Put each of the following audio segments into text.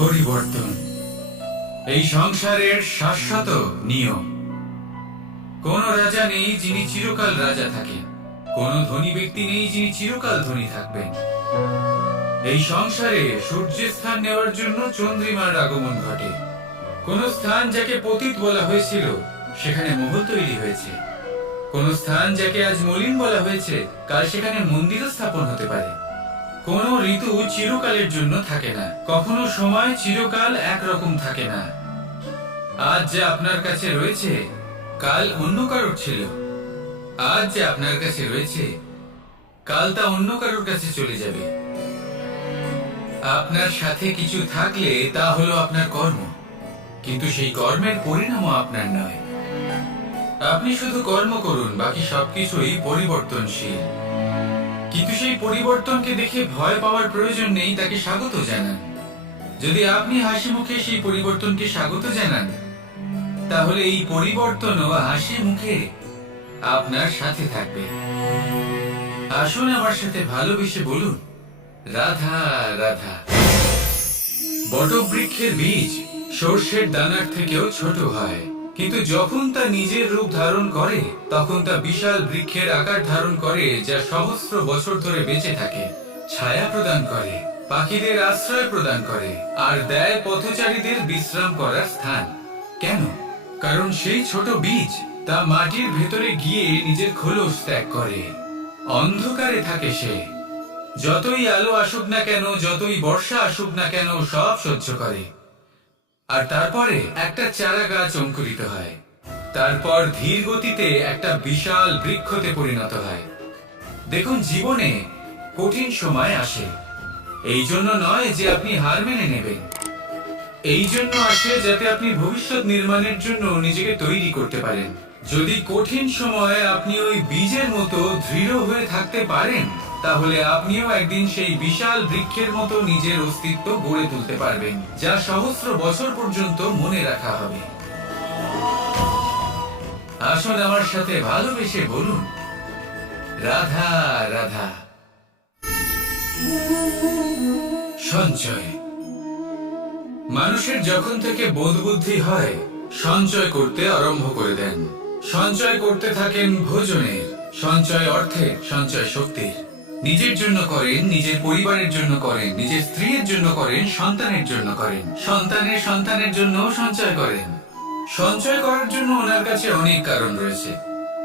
পরিবর্তন এই সংসারের শাশ্বত নিয়ম। কোন রাজা নেই যিনি চিরকাল রাজা থাকেন, কোন ধনী ব্যক্তি নেই যিনি চিরকাল ধনী থাকবেন। এই সংসারে সূর্যের স্থান নেওয়ার জন্য চন্দ্রিমার আগমন ঘটে। কোন স্থান যাকে পতিত বলা হয়েছিল সেখানে মহল তৈরি হয়েছে, কোন স্থান যাকে আজ মলিন বলা হয়েছে কাল সেখানে মন্দিরও স্থাপন হতে পারে। কোন ঋতু চিরকালের জন্য থাকে না, কখনো সময় চিরকাল একরকম থাকে না। আজ যে আপনার কাছে রয়েছে কাল অন্য কারোর ছিল, আজ যে আপনার কাছে রয়েছে কাল তা অন্য কারোর কাছে চলে যাবে। আপনার সাথে কিছু থাকলে তা হলো আপনার কর্ম, কিন্তু সেই কর্মের পরিণামও আপনার নয়। আপনি শুধু কর্ম করুন, বাকি সবকিছুই পরিবর্তনশীল। কিন্তু সেই পরিবর্তনকে দেখে ভয় পাওয়ার প্রয়োজন নেই, তাকে স্বাগত জানান। যদি আপনি হাসি মুখে সেই পরিবর্তনকে স্বাগত জানান, তাহলে এই পরিবর্তনও হাসি মুখে আপনার সাথে থাকবে। আসুন আমার সাথে ভালোবেসে বলুন, রাধা রাধা। বটবৃক্ষের বীজ সর্ষের দানার থেকেও ছোট হয়, কিন্তু যখন তা নিজের রূপ ধারণ করে তখন তা বিশাল বৃক্ষের আকার ধারণ করে, যা সহস্র বছর ধরে বেঁচে থাকে, ছায়া প্রদান করে, পাখিদের আশ্রয় প্রদান করে, আর দেয় পথচারীদের বিশ্রাম করার স্থান। কেন? কারণ সেই ছোট বীজ তা মাটির ভেতরে গিয়ে নিজের খোলস ত্যাগ করে। অন্ধকারে থাকে সে, যতই আলো আসুক না কেন, যতই বর্ষা আসুক না কেন, সব সহ্য করে। আর তারপরে একটা চারা গাছ অঙ্কুরিত হয়, তারপর ধীর গতিতে একটা বিশাল বৃক্ষতে পরিণত হয়। দেখুন, জীবনে কঠিন সময় আসে, এই জন্য নয় যে আপনি হার মেনে নেবেন, এই জন্য আসে যাতে আপনি ভবিষ্যৎ নির্মাণের জন্য নিজেকে তৈরি করতে পারেন। যদি কঠিন সময়ে আপনি ওই বীজের মতো দৃঢ় হয়ে থাকতে পারেন, তাহলে আপনিও একদিন সেই বিশাল বৃক্ষের মতো নিজের অস্তিত্ব গড়ে তুলতে পারবেন, যা সহস্র বছর পর্যন্ত মনে রাখা হবে। আসুন আমার সাথে ভালোবেসে বলুন, রাধা রাধা। সঞ্চয়। মানুষের যখন থেকে বোধ বুদ্ধি হয়, সঞ্চয় করতে আরম্ভ করে দেন। সঞ্চয় করতে থাকেন ভোজনের, সঞ্চয় অর্থের, সঞ্চয় শক্তির। নিজের জন্য করেন, নিজের পরিবারের জন্য করেন, নিজের স্ত্রীর জন্য করেন, সন্তানের জন্য করেন, সন্তানের সন্তানের জন্য সঞ্চয় করেন। সঞ্চয় করার জন্য ওনার কাছে অনেক কারণ রয়েছে,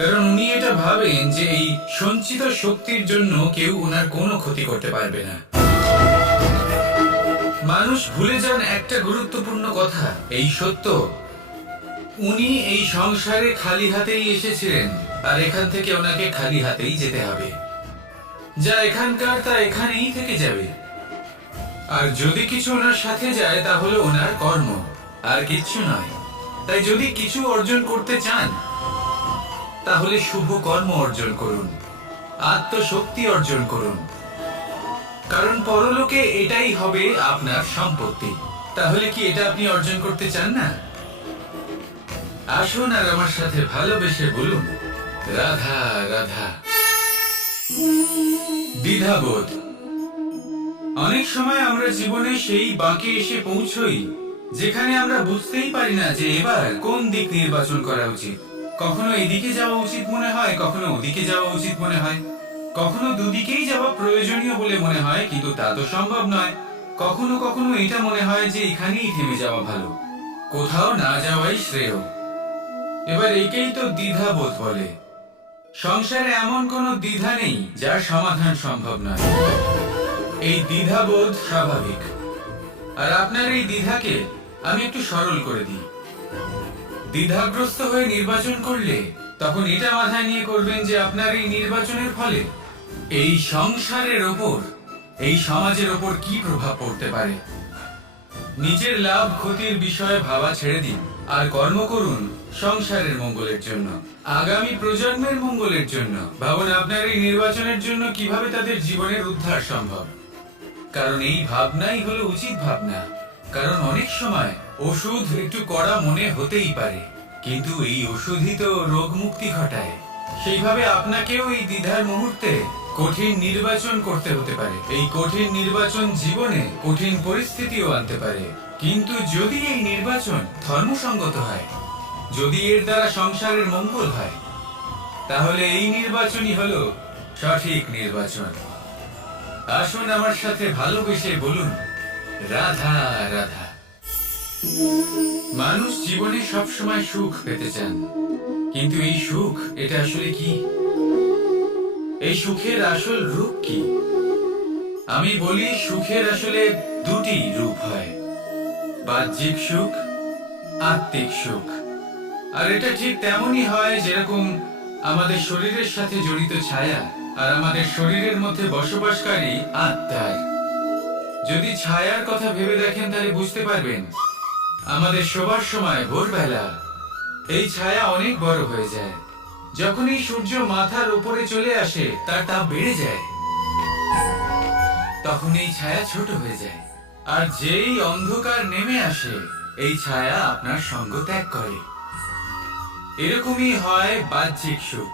কারণ উনি এটা ভাবেন যে এই সঞ্চিত শক্তির জন্য কেউ ওনার কোনো ক্ষতি করতে পারবে না। মানুষ ভুলে যান একটা গুরুত্বপূর্ণ কথা, এই সত্য, উনি এই সংসারে খালি হাতেই এসেছিলেন, আর এখান থেকে ওনাকে খালি হাতেই যেতে হবে। যা এখানকার তা এখানেই থেকে যাবে। আর যদি কিছু ওনার সাথে যায় তাহলে ওনার কর্ম, আর কিচ্ছু নয়। তাই যদি কিছু অর্জন করতে চান, তাহলে শুভ কর্ম অর্জন করুন, আত্মশক্তি অর্জন করুন, কারণ পরলোকে এটাই হবে আপনার সম্পত্তি। তাহলে কি এটা আপনি অর্জন করতে চান না? আসুন আর আমার সাথে ভালোবেসে বলুন, রাধা রাধা। দ্বিধাবোধ। অনেক সময় আমরা জীবনে সেই বাঁকে এসে পৌঁছই যেখানে আমরা বুঝতেই পারি না যে এবার কোন দিক নির্বাচন করা উচিত। কখনো এদিকে যাওয়া উচিত মনে হয়, কখনো ওদিকে যাওয়া উচিত মনে হয়, কখনো দুদিকেই যাওয়া প্রয়োজনীয় বলে মনে হয়, কিন্তু তা তো সম্ভব নয়। কখনো কখনো এটা মনে হয় যে এখানেই থেমে যাওয়া ভালো, কোথাও না যাওয়াই শ্রেয়। এবার একেই তো দ্বিধাবোধ বলে। সংসারে এমন কোনো দ্বিধা নেই যার সমাধান সম্ভব নয়। এই দ্বিধাবোধ স্বাভাবিক, আর আপনার এই দ্বিধাকে আমি একটু সরল করে দিই। দ্বিধাগ্রস্ত হয়ে নির্বাচন করলে তখন এটা মাথায় নিয়ে করবেন যে আপনার এই নির্বাচনের ফলে এই সংসারের ওপর, এই সমাজের ওপর কি প্রভাব পড়তে পারে। নিজের লাভ ক্ষতির বিষয়ে ভাবা ছেড়ে দিন, আর কর্ম করুন সংসারের মঙ্গলের জন্য, আগামী প্রজন্মের মঙ্গলের জন্য। ভাবুন আপনার এই নির্বাচনের জন্য কিভাবে তাদের জীবনের উদ্ধার সম্ভব, কারণ এই ভাবনাই হলো উচিত ভাবনা। কারণ অনেক সময় ওষুধ একটু কড়া মনে হতেই পারে, কিন্তু এই ওষুধই তো রোগ মুক্তি ঘটায়। সেইভাবে আপনাকেও এই দ্বিধার মুহূর্তে কঠিন নির্বাচন করতে হতে পারে। এই কঠিন নির্বাচন জীবনে কঠিন পরিস্থিতিও আনতে পারে, কিন্তু যদি এই নির্বাচন ধর্মসঙ্গত হয়, যদি এর দ্বারা সংসারের মঙ্গল হয়, তাহলে এই নির্বাচনই হলো সঠিক নির্বাচন। আসুন আমার সাথে ভালোবেসে বলুন, রাধা রাধা। মানুষ জীবনে সবসময় সুখ পেতে চান, কিন্তু এই সুখ এটা আসলে কি? এই সুখের আসল রূপ কি? আমি বলি, সুখের আসলে দুটি রূপ হয়, বাহ্যিক সুখ, আত্মিক সুখ। আর এটা ঠিক তেমনই হয় যেরকম আমাদের শরীরের সাথে জড়িত ছায়া আর আমাদের শরীরের মধ্যে বসবাসকারী আত্মার। যদি ছায়ার কথা ভেবে দেখেন তাহলে বুঝতে পারবেন, আমাদের শোবার সময় ভোরবেলা এই ছায়া অনেক বড় হয়ে যায়। যখনই সূর্য মাথার উপরে চলে আসে, তার তাপ বেড়ে যায়, তখন এই ছায়া ছোট হয়ে যায়। আর যেই অন্ধকার নেমে আসে, এই ছায়া আপনার সঙ্গ ত্যাগ করে। এরকমই হয় বাহ্যিক সুখ।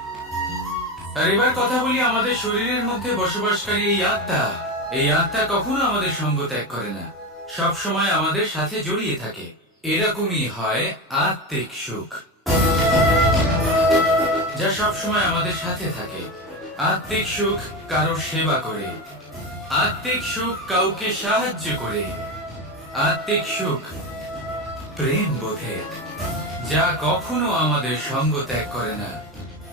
আর এবার কথা বলি আমাদের শরীরের মধ্যে বসবাসকারী এই আত্মা। এই আত্মা কখনো আমাদের সঙ্গ ত্যাগ করে না, সব সময় আমাদের সাথে জড়িয়ে থাকে। এরকমই হয় আত্মিক সুখ, যা সব সময় আমাদের সাথে থাকে। আত্মিক সুখ কারোর সেবা করে, আত্মিক সুখ কাউকে সাহায্য করে, আত্মিক সুখ প্রেম বোধে, যা কখনো আমাদের সঙ্গ ত্যাগ করে না।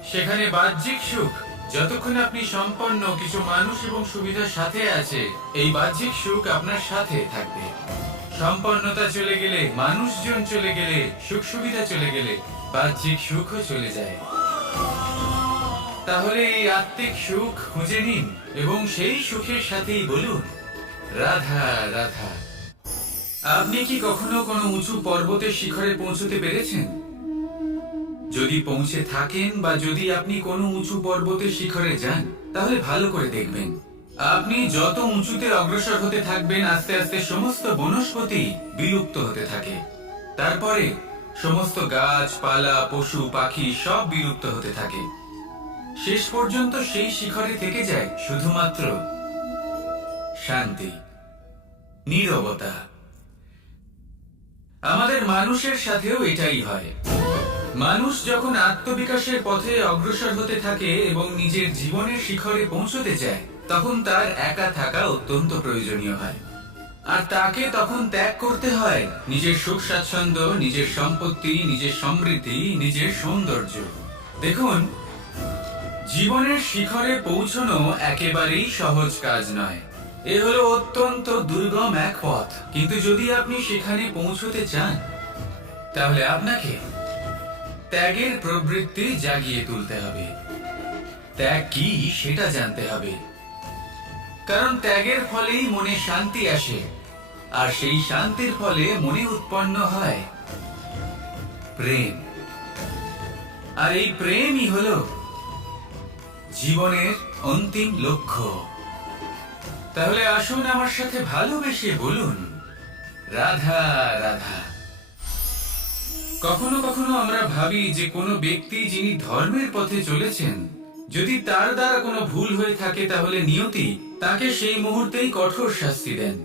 সেখানে বাহ্যিক সুখ, যতক্ষণ আপনি সম্পন্ন কিছু মানুষ এবং সুবিধার সাথে আছে, এই বাহ্যিক সুখ আপনার সাথে থাকবে। সম্পন্নতা চলে গেলে, মানুষজন চলে গেলে, সুখ সুবিধা চলে গেলে, বাহ্যিক সুখও চলে যায়। তাহলে এই আত্মিক সুখ খুঁজে নিন এবং সেই সুখের সাথেই বলুন, রাধা রাধা। আপনি কি কখনো কোনো উঁচু পর্বতের শিখরে পৌঁছতে পেরেছেন? যদি পৌঁছে থাকেন বা যদি আপনি কোনো উঁচু পর্বতের শিখরে যান, তাহলে ভালো করে দেখবেন, আপনি যত উঁচুতে অগ্রসর হতে থাকবেন, আস্তে আস্তে সমস্ত বনস্পতি বিলুপ্ত হতে থাকে। তারপরে সমস্ত গাছপালা, পশু পাখি সব বিলুপ্ত হতে থাকে। শেষ পর্যন্ত সেই শিখরে থেকে যায় শুধুমাত্র শান্তি, নীরবতা। আমাদের মানুষের সাথেও এটাই হয়। মানুষ যখন আত্মবিকাশের পথে অগ্রসর হতে থাকে এবং নিজের জীবনের শিখরে পৌঁছতে চায়, তখন তার একা থাকা অত্যন্ত প্রয়োজনীয় হয়। আর তাকে তখন ত্যাগ করতে হয় নিজের সুখ স্বাচ্ছন্দ্য, নিজের সম্পত্তি, নিজের সমৃদ্ধি, নিজের সৌন্দর্য। দেখুন, জীবনের শিখরে পৌঁছানো একেবারেই সহজ কাজ নয়। এ হলো অত্যন্ত দুর্গম এক পথ, কিন্তু যদি আপনি সেখানে পৌঁছতে চান, তাহলে আপনাকে ত্যাগের প্রবৃত্তি জাগিয়ে তুলতে হবে। ত্যাগ কি সেটা জানতে হবে, কারণ ত্যাগের ফলেই মনে শান্তি আসে, আর সেই শান্তির ফলে মনে উৎপন্ন হয় প্রেম। আর এই প্রেমই হলো জীবনের অন্তিম লক্ষ্য। তাহলে আসুন আমার সাথে ভালোবেসে বলুন, রাধা রাধা। কখনো কখনো আমরা ভাবি যে কোনো ব্যক্তি যিনি ধর্মের পথে চলেছেন, যদি তার দ্বারা কোনো ভুল হয়ে থাকে, তাহলে নিয়তি তাকে সেই মুহূর্তেই কঠোর শাস্তি দেন।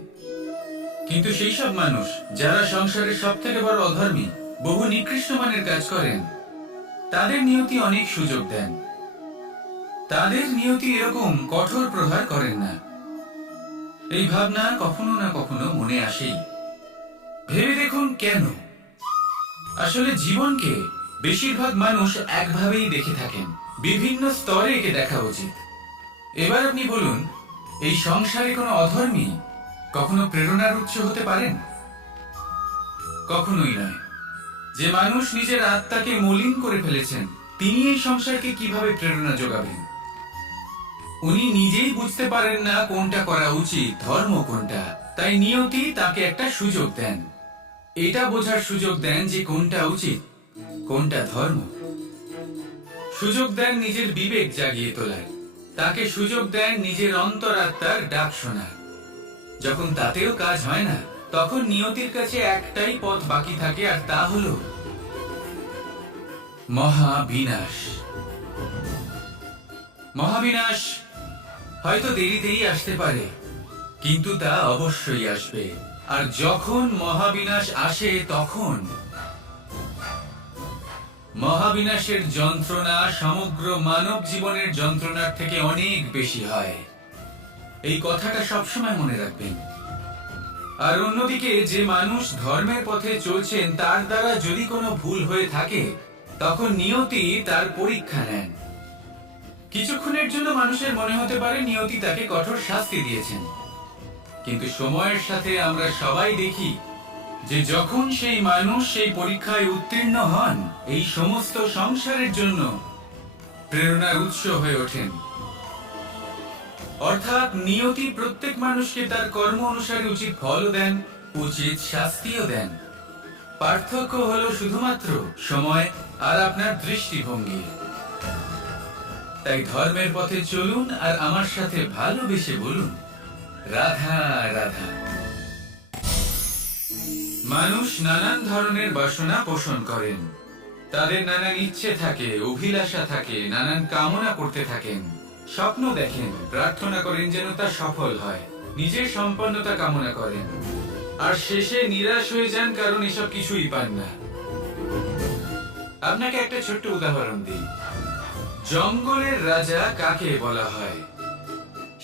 কিন্তু সেই সব মানুষ যারা সংসারের সব থেকে বড় অধর্মী, বহু নিকৃষ্ট মানের কাজ করেন, তাদের নিয়তি অনেক সুযোগ দেন। তাদের নিয়তি এরকম কঠোর প্রহার করেন না। এই ভাবনা কখনো না কখনো মনে আসেই। ভেবে দেখুন কেন? আসলে জীবনকে বেশিরভাগ মানুষ একভাবেই দেখে থাকেন, বিভিন্ন স্তরে একে দেখা উচিত। এবার আপনি বলুন, এই সংসারে কোনো অধর্মী কখনো প্রেরণার উৎস হতে পারেন? কখনোই নয়। যে মানুষ নিজের আত্মাকে মলিন করে ফেলেছেন, তিনি এই সংসারকে কিভাবে প্রেরণা যোগাবেন? উনি নিজেই বুঝতে পারেন না কোনটা করা উচিত, ধর্ম কোনটা। তাই নিয়তি তাকে একটা সুযোগ দেন, এটা বোঝার সুযোগ দেন যে কোনটা উচিত, কোনটা ধর্ম। সুযোগ দেন নিজের বিবেক জাগিয়ে তোলার, তাকে সুযোগ দেন নিজের অন্তরাত্মার ডাক শোনার। যখন তাতেও কাজ হয় না, তখন নিয়তির কাছে একটাই পথ বাকি থাকে, আর তা হলো মহাবিনাশ। মহাবিনাশ হয়তো দেরিতেই আসতে পারে, কিন্তু তা অবশ্যই আসবে। আর যখন মহাবিনাশ আসে, তখন মহাবিনাশের যন্ত্রণা সমগ্র মানব জীবনের যন্ত্রণার থেকে অনেক বেশি হয়। এই কথাটা সবসময় মনে রাখবেন। আর অন্যদিকে যে মানুষ ধর্মের পথে চলছেন, তার দ্বারা যদি কোনো ভুল হয়ে থাকে, তখন নিয়তি তার পরীক্ষা নেন। কিছুক্ষণের জন্য মানুষের মনে হতে পারে নিয়তি তাকে কঠোর শাস্তি দিয়েছেন, কিন্তু সময়ের সাথে আমরা সবাই দেখি যে যখন সেই মানুষ সেই পরীক্ষায় উত্তীর্ণ হন, এই সমস্ত সংসারের জন্য প্রেরণার উৎস হয়ে ওঠেন। অর্থাৎ নিয়তি প্রত্যেক মানুষকে তার কর্ম অনুসারে উচিত ফলও দেন, উচিত শাস্তিও দেন। পার্থক্য হলো শুধুমাত্র সময় আর আপনার দৃষ্টিভঙ্গি। তাই ধর্মের পথে চলুন আর আমার সাথে ভালোবেসে বলুন, রাধা রাধা। মানুষ নানান ধরনের বাসনা পোষণ করেন। তাদের নানান ইচ্ছে থাকে, অভিলাষা থাকে, নানান কামনা করতে থাকেন, স্বপ্ন দেখেন, প্রার্থনা করেন যেন তা সফল হয়, নিজের সম্পন্নতা কামনা করেন, আর শেষে নিরাশ হয়ে যান কারণ এসব কিছুই পান না। আপনাকে একটা ছোট্ট উদাহরণ দিই। জঙ্গলের রাজা কাকে বলা হয়?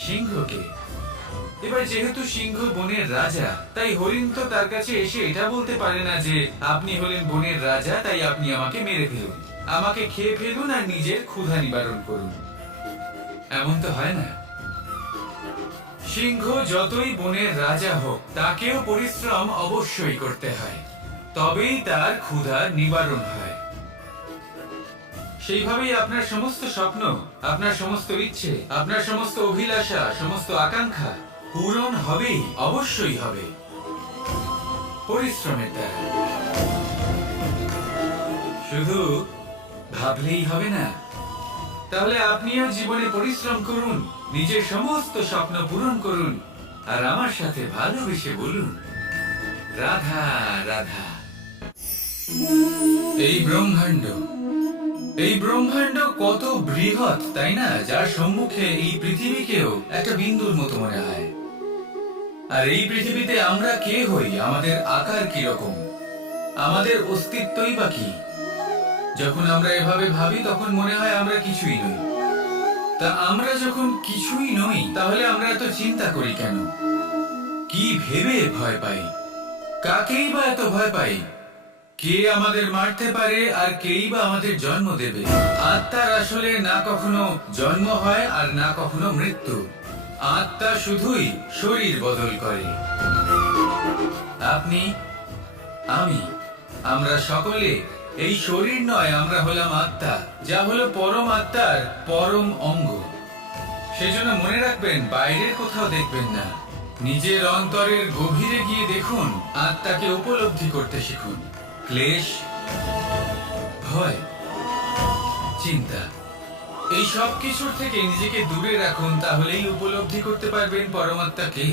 সিংহকে। এবার যেহেতু সিংহ বনের রাজা, তাই হরিণ তো তার কাছে এসে এটা বলতে পারে না যে আপনি হলেন বনের রাজা, তাই আপনি আমাকে মেরে ফেলুন, আমাকে খেয়ে ফেলুন আর নিজের ক্ষুধা নিবারণ করুন। এমন তো হয় না। সিংহ যতই বনের রাজা হোক, তাকেও পরিশ্রম অবশ্যই করতে হয়, তবেই তার ক্ষুধা নিবারণ হয়। সেইভাবেই আপনার সমস্ত স্বপ্ন, আপনার সমস্ত ইচ্ছে, আপনার সমস্ত অভিলাষা, সমস্ত আকাঙ্ক্ষা পূরণ হবেই, অবশ্যই হবে, পরিশ্রমের দ্বারা। শুধু ভাবলেই হবে না। তাহলে আপনিও জীবনে পরিশ্রম করুন, নিজের সমস্ত স্বপ্ন পূরণ করুন, আর আমার সাথে ভালোবেসে বলুন, রাধা রাধা। এই ব্রহ্মাণ্ড কত বৃহৎ, তাই না? যার সম্মুখে এই পৃথিবীকেও একটা বিন্দুর মতো মনে হয়। আর এই পৃথিবীতে আমরা কে হই, আমাদের আকার কিরকম, আমাদের অস্তিত্বই বা কি? যখন আমরা এভাবে ভাবি, তখন মনে হয় আমরা কিছুই নই। তা আমরা যখন কিছুই নই, তাহলে আমরা এত চিন্তা করি কেন? কি ভেবে ভয় পাই? কাকেই বা এত ভয় পাই? কে আমাদের মারতে পারে আর কেই বা আমাদের জন্ম দেবে? আত্মার আসলে না কখনো জন্ম হয় আর না কখনো মৃত্যু। আত্মা শুধুই শরীর বদল করে। আপনি, আমি, আমরা সকলে এই শরীর নয়, আমরা হলাম আত্মা, যা হলো পরম আত্মার পরম অঙ্গ। সেজন্য মনে রাখবেন, বাইরের কোথাও দেখবেন না, নিজের অন্তরের গভীরে গিয়ে দেখুন, আত্মাকে উপলব্ধি করতে শিখুন। ক্লেশ, ভয়, চিন্তা, এই সব কিছুর থেকে নিজেকে দূরে রাখুন, তাহলেই উপলব্ধি করতে পারবেন পরমাত্মাকে।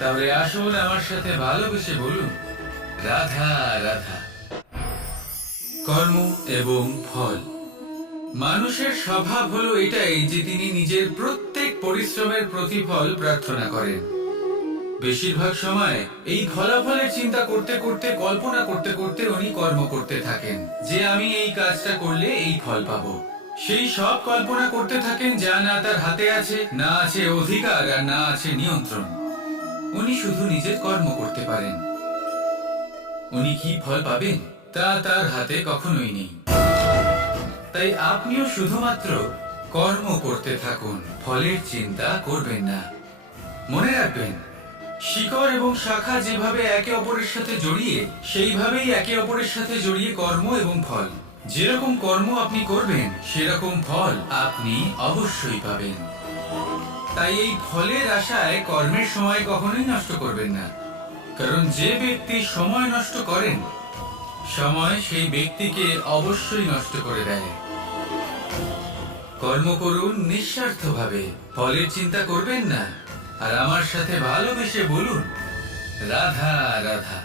তাহলে আসুন আমার সাথে ভালোবেসে বলুন, রাধা রাধা। কর্ম এবং ফল। মানুষের স্বভাব হলো এটাই যে তিনি নিজের প্রত্যেক পরিশ্রমের প্রতিফল প্রার্থনা করেন। বেশিরভাগ সময় এই ফলাফলের চিন্তা করতে করতে, কল্পনা করতে করতে উনি কর্ম করতে থাকেন, যে আমি এই কাজটা করলে এই ফল পাবো। সেই সব কল্পনা করতে থাকেন যা না তার হাতে আছে, না আছে অধিকার আর না আছে নিয়ন্ত্রণ। উনি শুধু নিজের কর্ম করতে পারেন। উনি কি ফল পাবেন তা তার হাতে কখনোই নেই। তাই আপনিও শুধুমাত্র কর্ম করতে থাকুন, ফলের চিন্তা করবেন না। মনে রাখবেন, শিকড় এবং শাখা যেভাবে একে অপরের সাথে জড়িয়ে, সেইভাবেই একে অপরের সাথে জড়িয়ে কর্ম এবং ফল। যেরকম কর্ম আপনি করবেন, সেরকম ফল আপনি অবশ্যই পাবেন। তাই এই ফলের আশায় কর্মের সময় কখনোই নষ্ট করবেন না, কারণ যে ব্যক্তি সময় নষ্ট করেন, সময় সেই ব্যক্তিকে অবশ্যই নষ্ট করে দেয়। কর্ম করুন নিঃস্বার্থভাবে, ফলের চিন্তা করবেন না, আর আমার সাথে ভালোবেসে বলুন, রাধা রাধা।